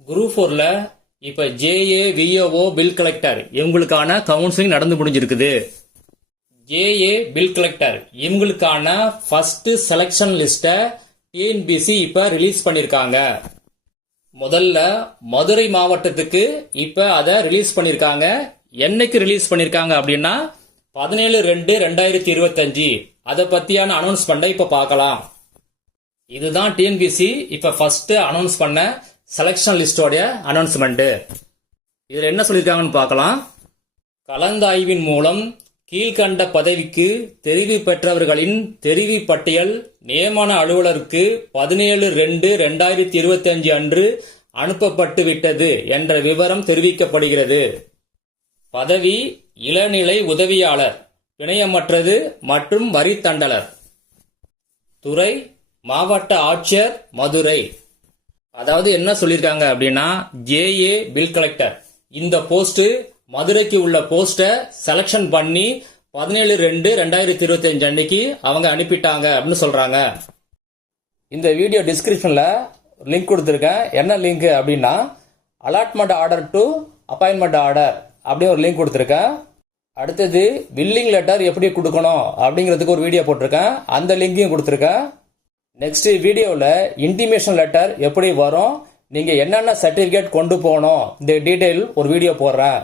Group 4ல இப்ப JA விஓஓ bill collector இவங்களுக்கான counselling நடந்து முடிஞ்சிருக்குது. ஜேஏ பில் கலெக்டர் இவங்களுக்கான ஃபர்ஸ்ட் செலக்ஷன் லிஸ்ட டிஎன்பிசி இப்ப ரிலீஸ் பண்ணிருக்காங்க. முதல்ல மதுரை மாவட்டத்துக்கு இப்ப அத ரிலீஸ் பண்ணிருக்காங்க. என்னைக்கு ரிலீஸ் பண்ணிருக்காங்க அப்படின்னா 17/2/2025 அத பத்தியான அனௌன்ஸ்மெண்ட்டை இப்ப பார்க்கலாம். இதுதான் டிஎன்பிசி இப்ப ஃபர்ஸ்ட் அனௌன்ஸ் பண்ண செலக்ஷன் லிஸ்டோட அனௌன்ஸ்மெண்ட். இதுல என்ன சொல்லிருக்காங்கன்னு பார்க்கலாம். கலந்தாய்வின் மூலம் கீழ்கண்ட பதவிக்கு தெரிவு பெற்றவர்களின் தெரிவு பட்டியல் நியமன அலுவலருக்கு 17/2/2025 அன்று அனுப்பப்பட்டு விட்டது என்ற விவரம் தெரிவிக்கப்படுகிறது. பதவி இளநிலை உதவியாளர், பிணையமற்றது மற்றும் வரி தண்டலர். துறை மாவட்ட ஆட்சியர் மதுரை. அதாவது என்ன சொல்லிருக்காங்க அப்படின்னா, ஜேஏ பில் கலெக்டர் இந்த போஸ்ட் மதுரைக்கு உள்ள போஸ்ட செலக்ஷன் பண்ணி 17/2/2025 அன்னைக்கு அவங்க அனுப்பிட்டாங்க அப்படின்னு சொல்றாங்க. இந்த வீடியோ டிஸ்கிரிப்ஷன்ல லிங்க் கொடுத்துருக்கேன். என்ன லிங்க் அப்படின்னா, allotment order to appointment order அப்படின்னு ஒரு லிங்க் கொடுத்துருக்கேன். அடுத்தது பில்லிங் லெட்டர் எப்படி கொடுக்கணும் அப்படிங்கிறதுக்கு ஒரு வீடியோ போட்டிருக்கேன். அந்த லிங்கையும் கொடுத்துருக்கேன். நெக்ஸ்ட் வீடியோவில் இன்டிமேஷன் லெட்டர் எப்படி வரும், நீங்க என்னென்ன சர்டிபிகேட் கொண்டு போகணும், இந்த டீடைல் ஒரு வீடியோ போடுறேன்.